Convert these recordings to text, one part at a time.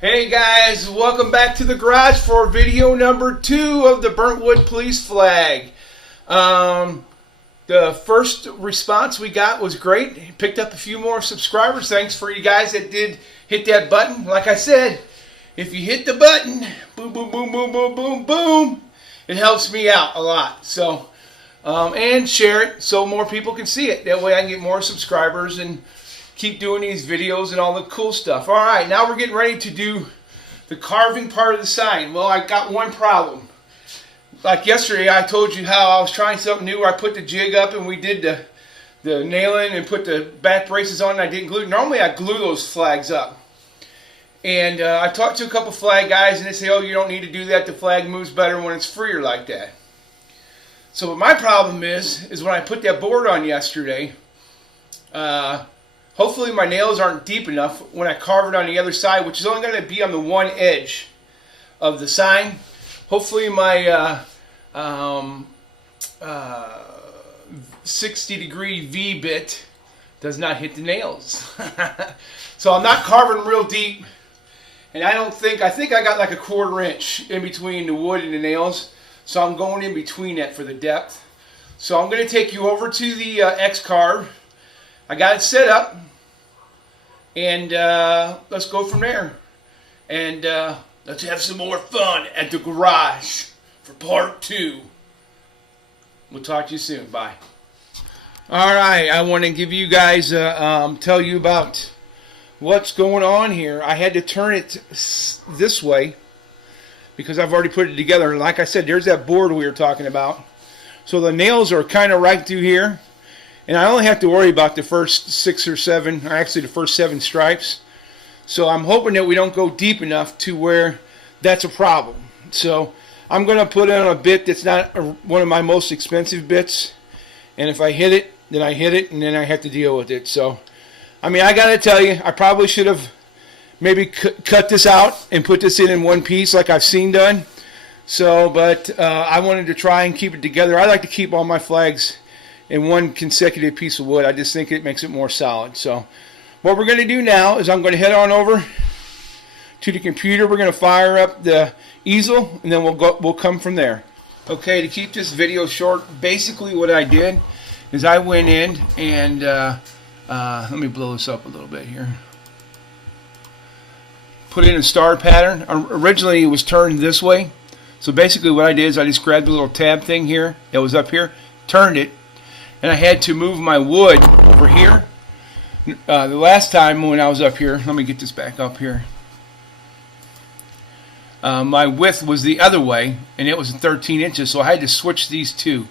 Hey guys, welcome back to the garage for video number 2 of the Burntwood Police Flag. The first response we got was great. Picked up a few more subscribers. Thanks for you guys that did hit that button. Like I said, if you hit the button, boom, boom, boom, boom, boom, boom, boom, it helps me out a lot. So, and share it so more people can see it. That way I can get more subscribers and keep doing these videos and all the cool stuff. All right, now we're getting ready to do the carving part of the sign. Well, I got one problem. Like yesterday, I told you how I was trying something new. I put the jig up and we did the nailing and put the back braces on and I didn't glue. Normally I glue those flags up. And I talked to a couple flag guys and they say, oh, you don't need to do that. The flag moves better when it's freer like that. So what my problem is when I put that board on yesterday, hopefully my nails aren't deep enough when I carve it on the other side, which is only going to be on the one edge of the sign. Hopefully my 60-degree V-bit does not hit the nails. So I'm not carving real deep, and I think I got like a 1/4 inch in between the wood and the nails, so I'm going in between that for the depth. So I'm going to take you over to the Carve. I got it set up, and let's go from there. And let's have some more fun at the garage for part 2. We'll talk to you soon. Bye. All right, I want to give you guys, tell you about what's going on here. I had to turn it this way because I've already put it together. Like I said, there's that board we were talking about. So the nails are kind of right through here. And I only have to worry about the first 6 or 7, or actually the first 7 stripes. So I'm hoping that we don't go deep enough to where that's a problem. So I'm going to put in a bit that's not one of my most expensive bits. And if I hit it, then I hit it, and then I have to deal with it. So, I mean, I got to tell you, I probably should have maybe cut this out and put this in one piece like I've seen done. So, but I wanted to try and keep it together. I like to keep all my flags in one consecutive piece of wood. I just think it makes it more solid. So what we're going to do now is I'm going to head on over to the computer. We're going to fire up the easel, and then we'll come from there. Okay, to keep this video short, basically what I did is I went in and let me blow this up a little bit here. Put in a star pattern. Originally it was turned this way. So basically what I did is I just grabbed the little tab thing here that was up here, turned it, and I had to move my wood over here. The last time when I was up here, let me get this back up here. My width was the other way, and it was 13 inches, so I had to switch these two.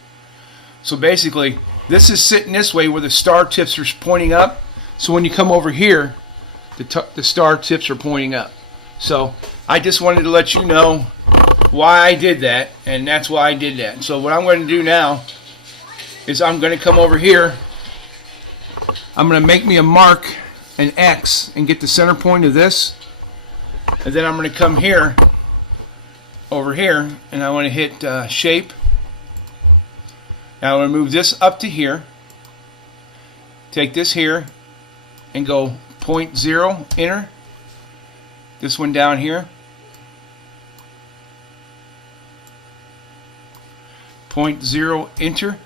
So basically, this is sitting this way where the star tips are pointing up. So when you come over here, the star tips are pointing up. So I just wanted to let you know why I did that, and that's why I did that. So what I'm going to do now is I'm going to come over here. I'm going to make me a mark, an X, and get the center point of this. And then I'm going to come here, over here, and I want to hit shape. Now I'm going to move this up to here. Take this here and go 0.0, enter. This one down here. 0.0, enter.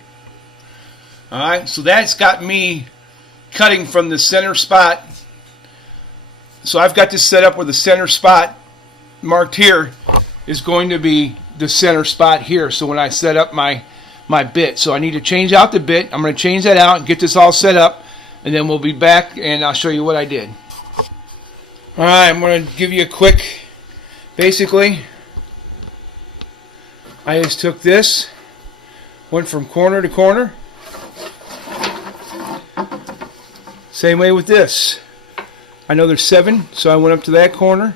Alright, so that's got me cutting from the center spot. So I've got this set up where the center spot marked here is going to be the center spot here. So when I set up my bit, so I need to change out the bit. I'm going to change that out and get this all set up, and then we'll be back and I'll show you what I did. Alright, I'm going to give you a quick, basically, I just took this, went from corner to corner. Same way with this. I know there's 7, so I went up to that corner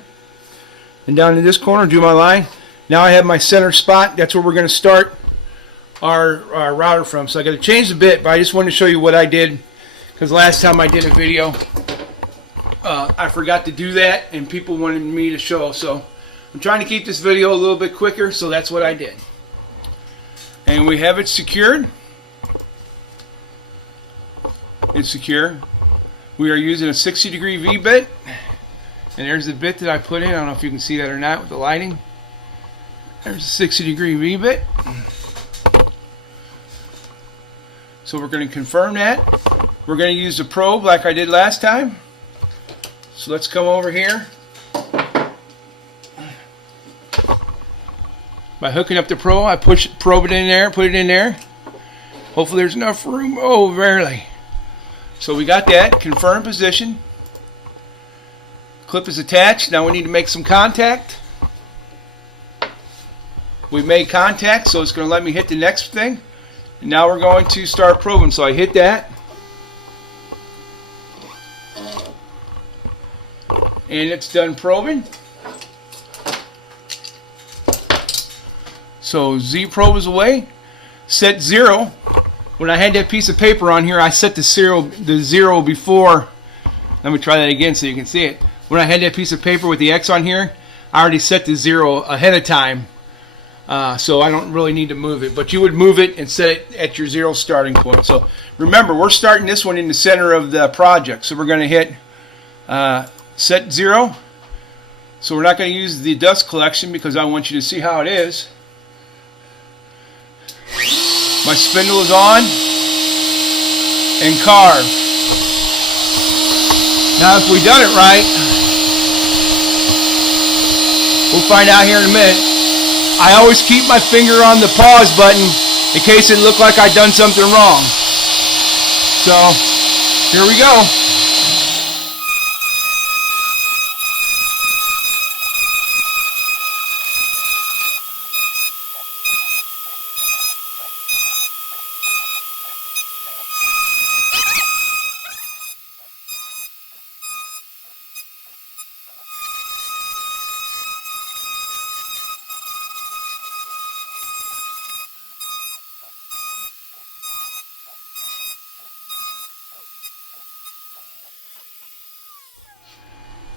and down to this corner, do my line. Now I have my center spot. That's where we're going to start our router from. So I got to change the bit, but I just wanted to show you what I did because last time I did a video, I forgot to do that and people wanted me to show. So I'm trying to keep this video a little bit quicker, so that's what I did. And we have it secured. It's secure. We are using a 60-degree V-bit, And there's the bit that I put in. I don't know if you can see that or not with the lighting. There's a 60-degree V-bit. So we're going to confirm that. We're going to use the probe like I did last time. So let's come over here. By hooking up the probe, I probe it in there, put it in there. Hopefully there's enough room. Oh, barely. So we got that. Confirm position. Clip is attached. Now we need to make some contact. We made contact, so it's going to let me hit the next thing. And now we're going to start probing. So I hit that. And it's done probing. So Z probe is away. Set 0. When I had that piece of paper on here, I set the zero before. Let me try that again so you can see it. When I had that piece of paper with the X on here, I already set the 0 ahead of time. So I don't really need to move it. But you would move it and set it at your 0 starting point. So remember, we're starting this one in the center of the project. So we're going to hit set 0. So we're not going to use the dust collection because I want you to see how it is. My spindle is on. And carve. Now if we done it right, we'll find out here in a minute. I always keep my finger on the pause button in case it looked like I'd done something wrong. So, here we go.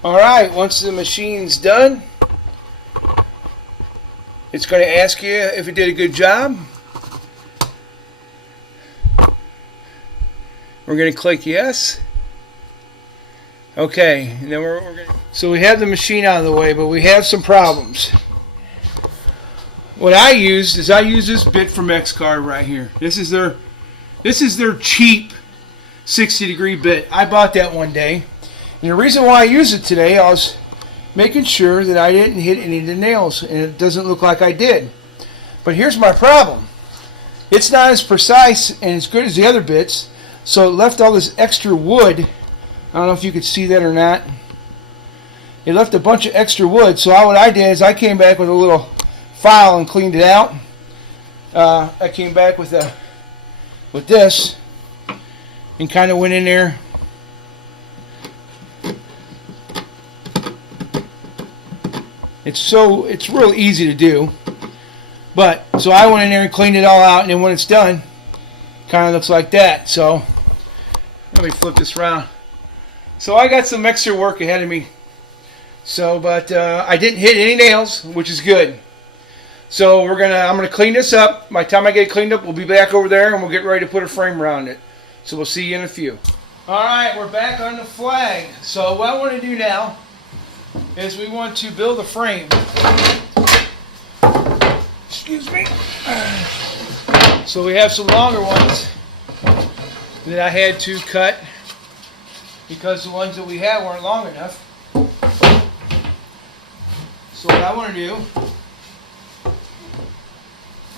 Alright, once the machine's done, it's going to ask you if it did a good job. We're going to click yes. Okay, and then we're going to... So we have the machine out of the way, but we have some problems. What I used is I use this bit from Carve right here. This is their cheap 60-degree bit. I bought that one day. And the reason why I use it today, I was making sure that I didn't hit any of the nails, and it doesn't look like I did. But here's my problem. It's not as precise and as good as the other bits, so it left all this extra wood. I don't know if you could see that or not. It left a bunch of extra wood, so what I did is I came back with a little file and cleaned it out. I came back with this and kind of went in there. It's real easy to do, but so I went in there and cleaned it all out, and then when it's done, kind of looks like that. So let me flip this around. So I got some extra work ahead of me. So, but I didn't hit any nails, which is good. So I'm gonna clean this up. By the time I get it cleaned up, we'll be back over there, and we'll get ready to put a frame around it. So we'll see you in a few. All right, we're back on the flag. So what I want to do now is we want to build a frame. Excuse me. So we have some longer ones that I had to cut because the ones that we had weren't long enough. So what I want to do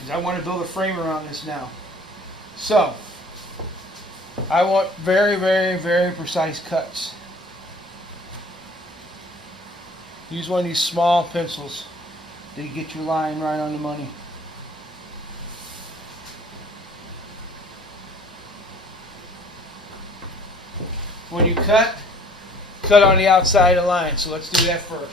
is I want to build a frame around this now. So I want very, very, very precise cuts. Use one of these small pencils to get your line right on the money. When you cut on the outside of the line. So let's do that first.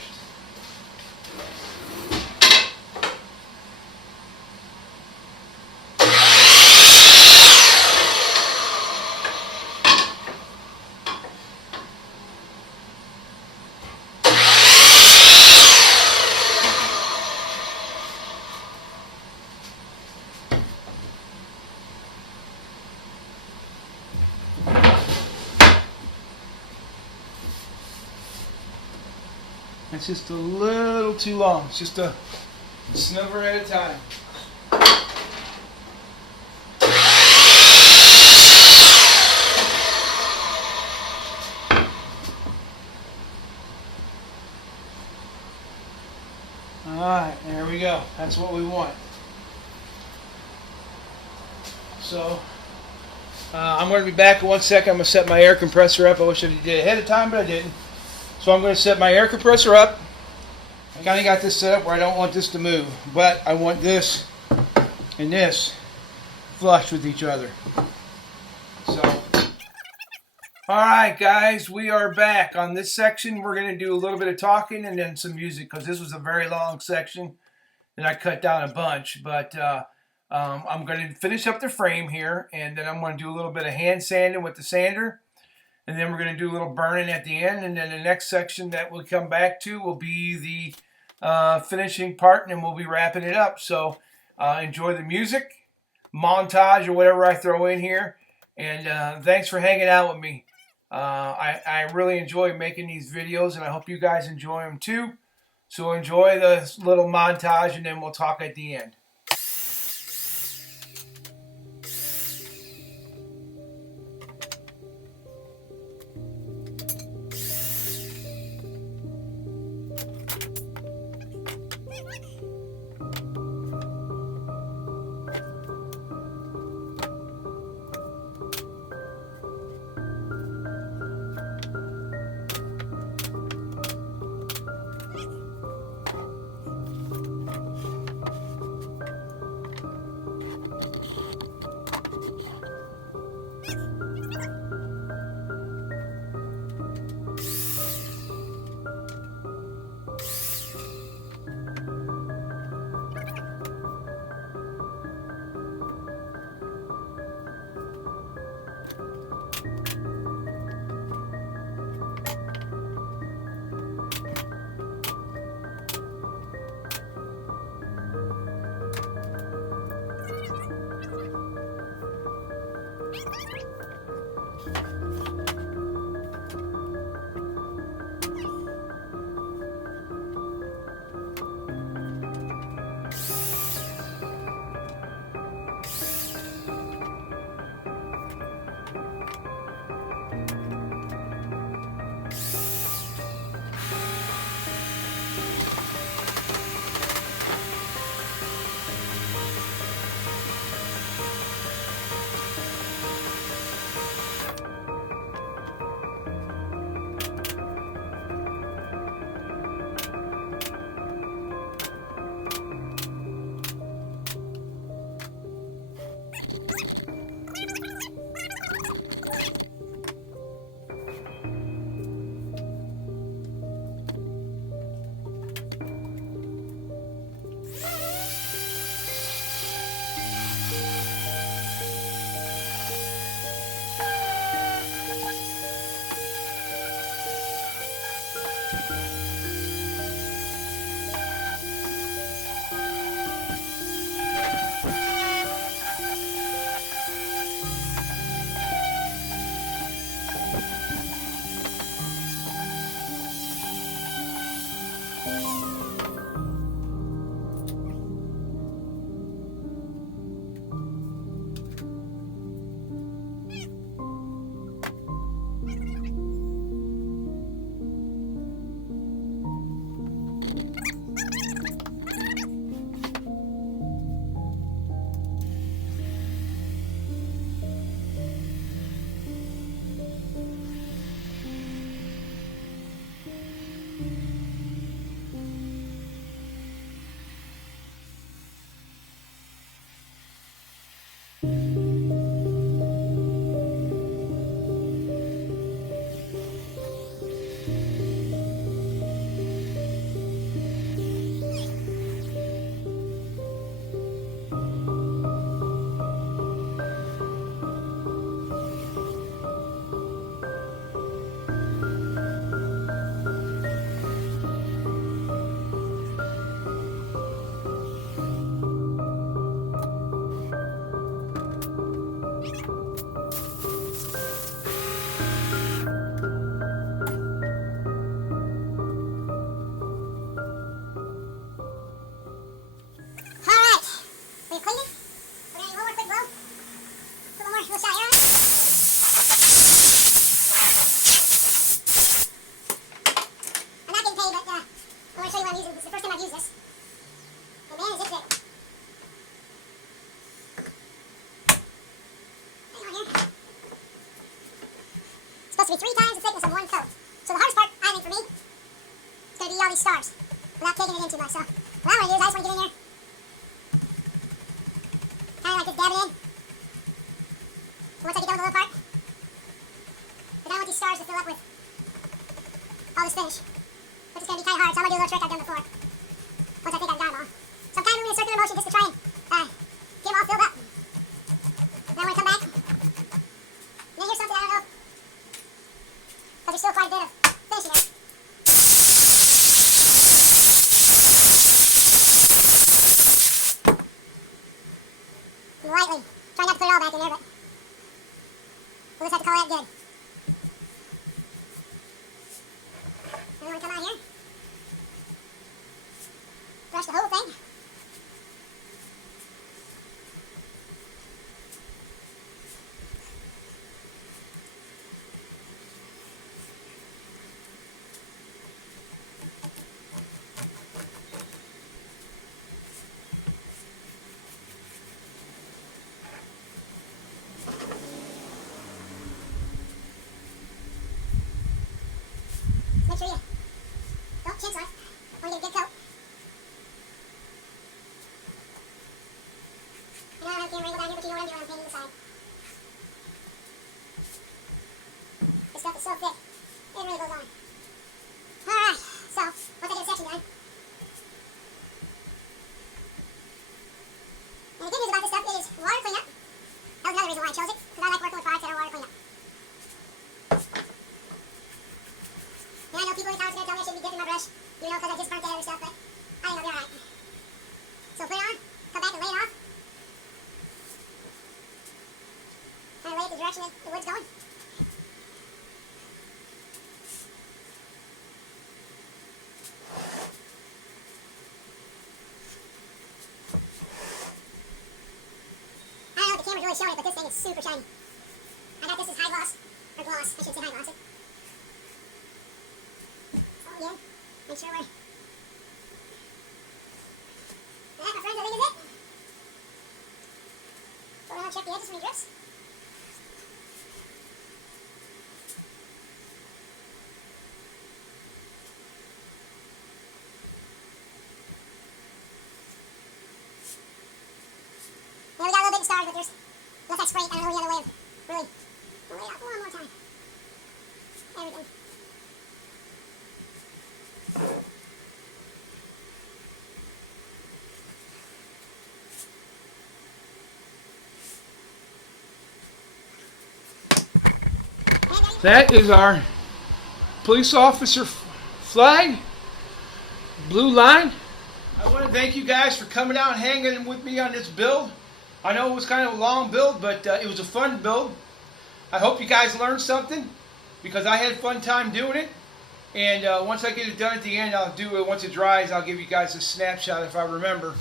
It's just a little too long. It's just a sliver at a time. Alright, there we go. That's what we want. So, I'm going to be back in 1 second. I'm going to set my air compressor up. I wish I did it ahead of time, but I didn't. So I'm going to set my air compressor up. I kind of got this set up where I don't want this to move, but I want this and this flush with each other. So, alright guys, we are back. On this section, we're going to do a little bit of talking and then some music, because this was a very long section and I cut down a bunch. But I'm going to finish up the frame here, and then I'm going to do a little bit of hand sanding with the sander. And then we're going to do a little burning at the end. And then the next section that we'll come back to will be the finishing part, and then we'll be wrapping it up. So enjoy the music, montage, or whatever I throw in here. And thanks for hanging out with me. I really enjoy making these videos, and I hope you guys enjoy them too. So enjoy the little montage, and then we'll talk at the end. to be 3 times the thickness of one coat. So the hardest part, I think, for me, is going to be all these stars, without taking it in too much. So what I'm going to do is I just want to get in there, kind of like just dab it in. And once I get done with the little part, but then I want these stars to fill up with all this finish, which is going to be kind of hard. So I'm going to do a little trick I've done before, once I think I've got them all. So I'm kind of moving in a circular motion just to try and get them all filled up. And then when I come back, and then here's something I don't know, but there's still quite a bit of finishing there. Lightly. Try not to put it all back in there, but we'll just have to call that good. And then when we come out here, brush the whole thing. Make sure you don't chintz on it. I want to get a good coat. I know I have a camera angle down here, but you know what I'm doing. I'm painting the side. This stuff is so thick. It really goes on. Alright, so once I get a section done. And the good news about this stuff is water cleanup. That was another reason why I chose it, because I like working with products that are water cleanup. And I know people in the comments are going to tell me I shouldn't be dipping my brush, you know, because I just burnt that other stuff, but I think I'll be alright. So put it on, come back and lay it off. Kind of lay it the direction that the wood's going. I don't know if the camera's really showing it, but this thing is super shiny. I got this as high gloss, or gloss, I should say high gloss. Yeah, make sure we're... Alright, my friends, I think is it. Go around and check the edges when it drips. Yeah, we got a little bit of stars, but there's... looks like spray. I don't know the other way of... really... I'll lay it out one more time. There we go. That is our police officer flag, blue line. I want to thank you guys for coming out and hanging with me on this build. I know it was kind of a long build, but it was a fun build. I hope you guys learned something, because I had a fun time doing it. And once I get it done at the end, I'll do it. Once it dries, I'll give you guys a snapshot if I remember.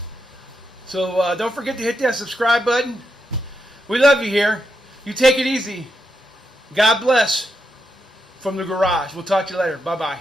So don't forget to hit that subscribe button. We love you here. You take it easy. God bless from the garage. We'll talk to you later. Bye-bye.